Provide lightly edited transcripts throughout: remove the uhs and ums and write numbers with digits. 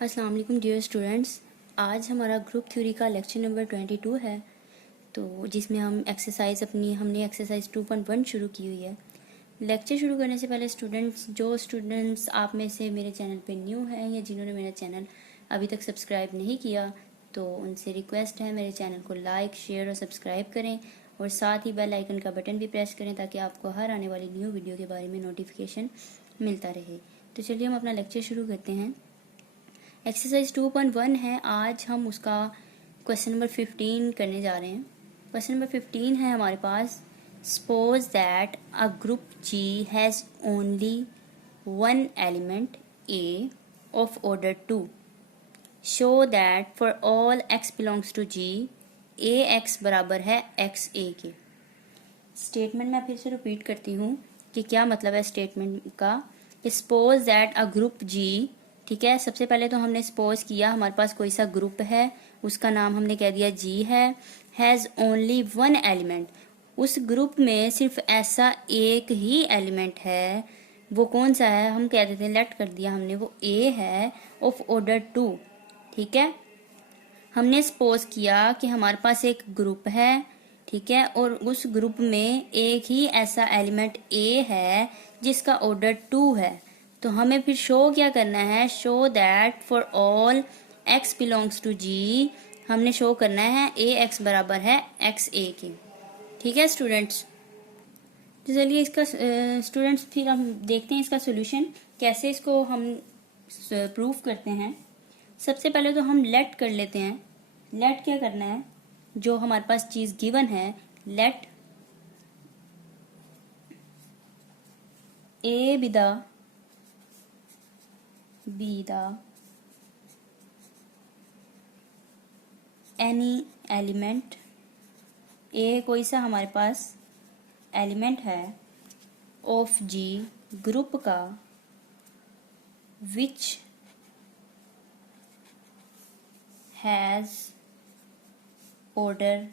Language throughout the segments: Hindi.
अस्सलाम वालेकुम डियर स्टूडेंट्स। आज हमारा ग्रुप थ्योरी का लेक्चर नंबर 22 है, तो जिसमें हमने एक्सरसाइज 2.1 शुरू की हुई है। लेक्चर शुरू करने से पहले जो स्टूडेंट्स आप में से मेरे चैनल पे न्यू हैं या जिन्होंने मेरा चैनल अभी तक सब्सक्राइब नहीं किया, तो उनसे रिक्वेस्ट है मेरे चैनल को लाइक, शेयर और सब्सक्राइब करें और साथ ही बेल आइकन का बटन भी प्रेस करें ताकि आपको हर आने वाली न्यू वीडियो के बारे में नोटिफिकेशन मिलता रहे। तो चलिए हम अपना लेक्चर शुरू करते हैं। एक्सरसाइज 2.1 है, आज हम उसका क्वेश्चन नंबर 15 करने जा रहे हैं। क्वेश्चन नंबर 15 है हमारे पास, suppose that a group G has only one element A of order 2, show that for all x belongs to G AX बराबर है XA के। स्टेटमेंट मैं फिर से रिपीट करती हूँ कि क्या मतलब है स्टेटमेंट का। Suppose that a group G, ठीक है, सबसे पहले तो हमने सपोज किया हमारे पास कोई सा ग्रुप है, उसका नाम हमने कह दिया G है, हैज़ ओनली वन एलिमेंट, उस ग्रुप में सिर्फ ऐसा एक ही एलिमेंट है, वो कौन सा है, हम कह देते हैं, लेट कर दिया हमने, वो A है ऑफ ऑर्डर 2। ठीक है, हमने सपोज किया कि हमारे पास एक ग्रुप है, ठीक है, और उस ग्रुप में एक ही ऐसा एलिमेंट A है जिसका ऑर्डर 2 है। तो हमें फिर शो क्या करना है, show that for all x belongs to G, हमने शो करना है AX बराबर है XA के। ठीक है स्टूडेंट्स, तो चलिए इसका स्टूडेंट्स फिर हम देखते हैं इसका सोल्यूशन कैसे इसको हम प्रूफ करते हैं। सबसे पहले तो हम लेट कर लेते हैं। लेट क्या करना है, जो हमारे पास चीज गिवन है, let A be the any element, A कोई सा हमारे पास एलिमेंट है ऑफ G ग्रुप का, विच हैज ऑर्डर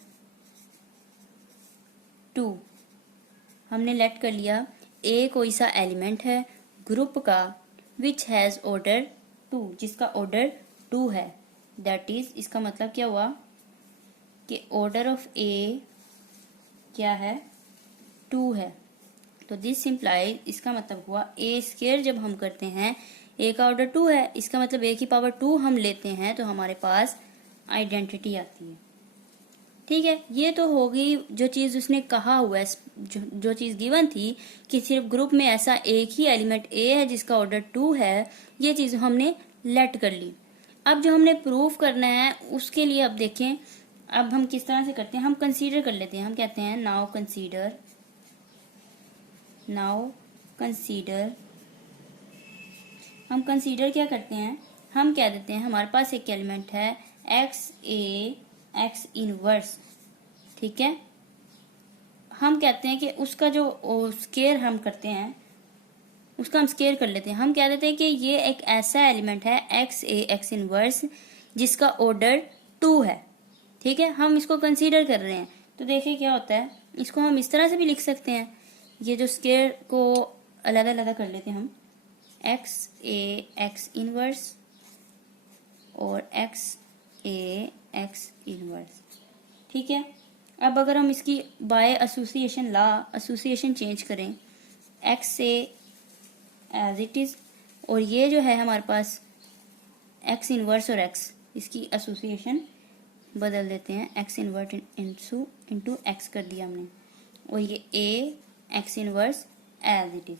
2। हमने लेट कर लिया A कोई सा एलिमेंट है ग्रुप का विच हैज ऑर्डर 2, जिसका ऑर्डर 2 है। दैट इज, इसका मतलब क्या हुआ कि ऑर्डर ऑफ A क्या है, 2 है। तो दिस सिंप्लाई, इसका मतलब हुआ A स्क्वायर जब हम करते हैं, A का ऑर्डर 2 है, इसका मतलब A की पावर 2 हम लेते हैं तो हमारे पास आइडेंटिटी आती है। ठीक है, ये तो होगी जो चीज उसने कहा हुआ है, जो चीज गिवन थी कि सिर्फ ग्रुप में ऐसा एक ही एलिमेंट A है जिसका ऑर्डर 2 है, ये चीज हमने लेट कर ली। अब जो हमने प्रूफ करना है उसके लिए अब देखें, अब हम किस तरह से करते हैं, हम कंसीडर कर लेते हैं। हम कहते हैं नाउ कंसीडर, हम कंसीडर क्या करते हैं, हम कह देते हैं हमारे पास एक एलिमेंट है XA X इनवर्स। ठीक है, हम कहते हैं कि उसका जो स्केयर हम करते हैं उसका हम स्केयर कर लेते हैं। हम कह देते हैं कि ये एक ऐसा एलिमेंट है XA X इनवर्स जिसका ऑर्डर 2 है। ठीक है, हम इसको कंसीडर कर रहे हैं, तो देखिए क्या होता है, इसको हम इस तरह से भी लिख सकते हैं, ये जो स्केयर को अलग अलग कर लेते हैं हम, XA X इनवर्स और XA X इनवर्स। ठीक है, अब अगर हम इसकी बाय एसोसिएशन चेंज करें, XA एज इट इज, और ये जो है हमारे पास X इनवर्स और X, इसकी एसोसिएशन बदल देते हैं, X इनवर्स इंटू X कर दिया हमने, और ये A X inverse as it is.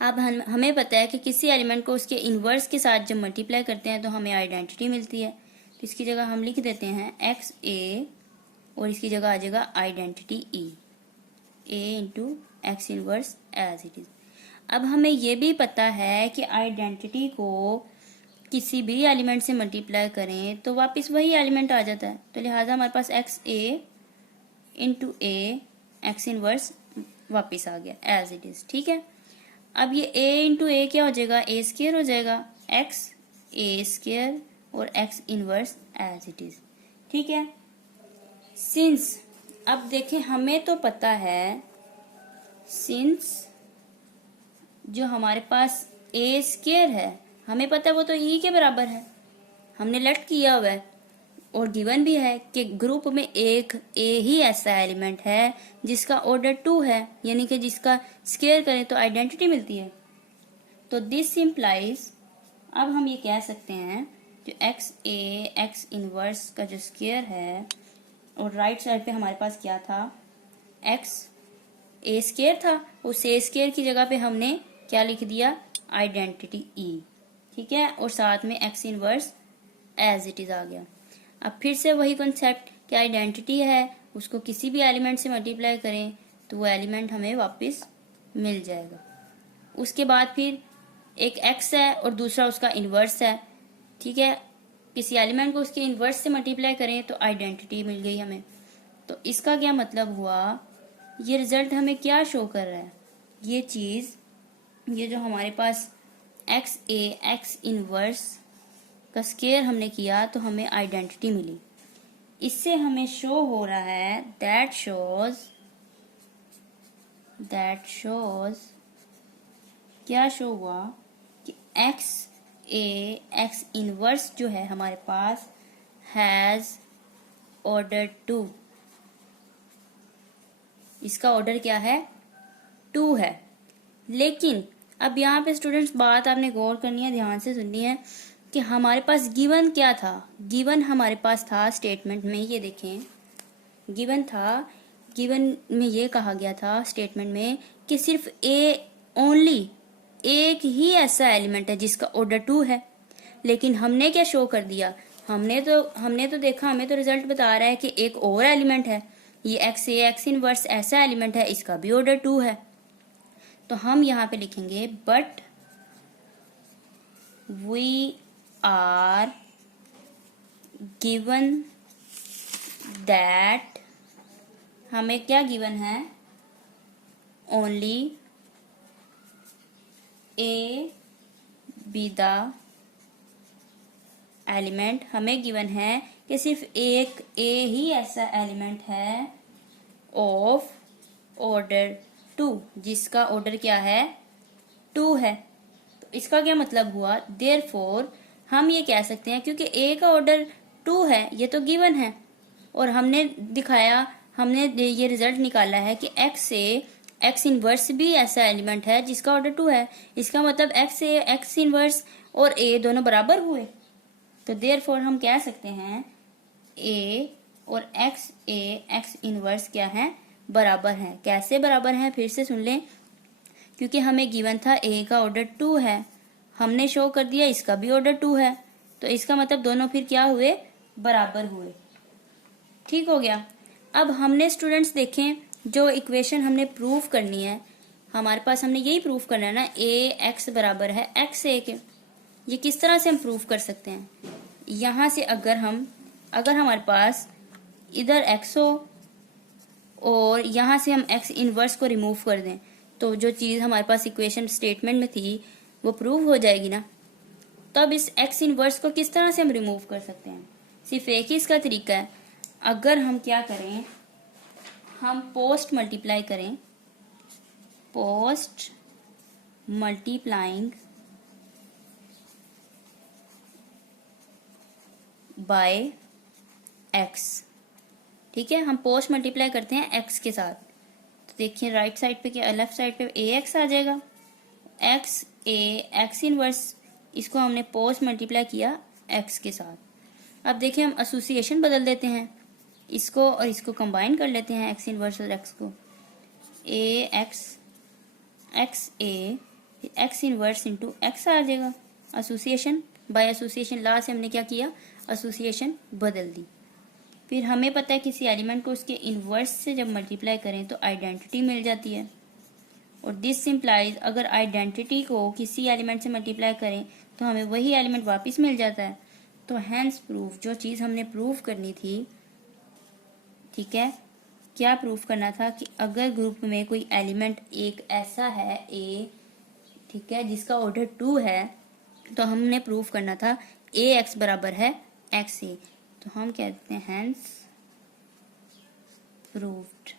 अब हमें पता है कि किसी एलिमेंट को उसके इनवर्स के साथ जब मल्टीप्लाई करते हैं तो हमें आइडेंटिटी मिलती है। तो इसकी जगह हम लिख देते हैं XA और इसकी जगह आ जाएगा identity A into X inverse as it is. अब हमें ये भी पता है कि आइडेंटिटी को किसी भी एलिमेंट से मल्टीप्लाई करें तो वापस वही एलिमेंट आ जाता है, तो लिहाजा हमारे पास XA into A X inverse वापस आ गया एज इट इज। ठीक है, अब ये A इंटू A क्या हो जाएगा, A स्क्वायर हो जाएगा, X A स्क्वायर और X inverse as it is. ठीक है, सिंस, अब देखें हमें तो पता है, सिंस जो हमारे पास A स्क्वायर है हमें पता है वो तो ई के बराबर है, हमने लेट किया हुआ है। और गिवन भी है कि ग्रुप में एक ए ही ऐसा एलिमेंट है जिसका ऑर्डर 2 है, यानी कि जिसका स्क्वायर करें तो आइडेंटिटी मिलती है। तो दिस इम्प्लाइज, अब हम ये कह सकते हैं जो एक्स ए एक्स इनवर्स का जो स्क्वायर है, और राइट साइड पे हमारे पास क्या था, एक्स ए स्क्वायर था, उस ए स्क्वायर की जगह पे हमने क्या लिख दिया, आइडेंटिटी ई, ठीक है, और साथ में x inverse as it is आ गया। अब फिर से वही कॉन्सेप्ट कि आइडेंटिटी है, उसको किसी भी एलिमेंट से मल्टीप्लाई करें तो वो एलिमेंट हमें वापस मिल जाएगा। उसके बाद फिर एक एक्स है और दूसरा उसका इन्वर्स है, ठीक है, किसी एलिमेंट को उसके इन्वर्स से मल्टीप्लाई करें तो आइडेंटिटी मिल गई हमें। तो इसका क्या मतलब हुआ, ये रिजल्ट हमें क्या शो कर रहा है, ये चीज़, ये जो हमारे पास एक्स ए एक्स इनवर्स का स्क्वायर हमने किया तो हमें आइडेंटिटी मिली। इससे हमें शो हो रहा है दैट शोज क्या शो हुआ कि एक्स ए एक्स इनवर्स जो है हमारे पास हैज ऑर्डर 2, इसका ऑर्डर क्या है, 2 है। लेकिन अब यहाँ पे स्टूडेंट्स बात आपने गौर करनी है, ध्यान से सुननी है कि हमारे पास गिवन क्या था। गिवन हमारे पास था स्टेटमेंट में, ये देखें गिवन था, गिवन में ये कहा गया था स्टेटमेंट में कि सिर्फ ए ओनली एक ही ऐसा एलिमेंट है जिसका ऑर्डर 2 है। लेकिन हमने क्या शो कर दिया, हमने तो देखा, हमें तो रिजल्ट बता रहा है कि एक और एलिमेंट है, ये एक्स ए एक्स इनवर्स ऐसा एलिमेंट है, इसका भी ऑर्डर 2 है। तो हम यहाँ पे लिखेंगे but we are given that, हमें क्या गिवन है, only A be the element, हमें गिवन है कि सिर्फ एक ए ही ऐसा एलिमेंट है ऑफ ऑर्डर 2 जिसका ऑर्डर क्या है, 2 है। तो इसका क्या मतलब हुआ, देयरफॉर हम ये कह सकते हैं क्योंकि ए का ऑर्डर 2 है, ये तो गिवन है, और हमने दिखाया, हमने ये रिजल्ट निकाला है कि एक्स ए एक्स इनवर्स भी ऐसा एलिमेंट है जिसका ऑर्डर 2 है। इसका मतलब एक्स ए एक्स इनवर्स और ए दोनों बराबर हुए। तो देयरफॉर हम कह सकते हैं ए और एक्स ए एक्स इनवर्स क्या है, बराबर हैं। कैसे बराबर हैं, फिर से सुन लें, क्योंकि हमें गिवन था ए का ऑर्डर 2 है, हमने शो कर दिया इसका भी ऑर्डर 2 है, तो इसका मतलब दोनों फिर क्या हुए, बराबर हुए। ठीक हो गया। अब हमने स्टूडेंट्स देखें, जो इक्वेशन हमने प्रूव करनी है, हमारे पास हमने यही प्रूव करना है ना, ए एक्स बराबर है एक्स ए के। ये किस तरह से हम प्रूव कर सकते हैं, यहाँ से अगर हमारे पास इधर एक्स हो और यहाँ से हम एक्स इनवर्स को रिमूव कर दें, तो जो चीज़ हमारे पास इक्वेशन स्टेटमेंट में थी वो प्रूव हो जाएगी ना। तब इस एक्स इनवर्स को किस तरह से हम रिमूव कर सकते हैं, सिर्फ एक ही इसका तरीका है। अगर हम क्या करें, हम पोस्ट मल्टीप्लाई करें, पोस्ट मल्टीप्लाइंग बाय एक्स, ठीक है, हम पोस्ट मल्टीप्लाई करते हैं एक्स के साथ। तो देखिए राइट साइड पे क्या, लेफ्ट साइड पे ए एक्स आ जाएगा, एक्स ए एक्स इनवर्स, इसको हमने पोस्ट मल्टीप्लाई किया एक्स के साथ। अब देखिए हम एसोसिएशन बदल देते हैं, इसको और इसको कंबाइन कर लेते हैं, एक्स इनवर्स और एक्स को, A X X A X inverse into X आ जाएगा। एसोसिएशन बाय एसोसिएशन, लास्ट से हमने क्या किया, एसोसिएशन बदल दी। फिर हमें पता है किसी एलिमेंट को उसके इन्वर्स से जब मल्टीप्लाई करें तो आइडेंटिटी मिल जाती है, और दिस इम्प्लाइज अगर आइडेंटिटी को किसी एलिमेंट से मल्टीप्लाई करें तो हमें वही एलिमेंट वापस मिल जाता है। तो हैंस प्रूफ, जो चीज़ हमने प्रूफ करनी थी, ठीक है, क्या प्रूफ करना था कि अगर ग्रुप में कोई एलिमेंट एक ऐसा है ए, ठीक है, जिसका ऑर्डर 2 है, तो हमने प्रूफ करना था ए एक्स बराबर है एक्स ए। तो हम कहते हैं हैंस प्रूव्ड।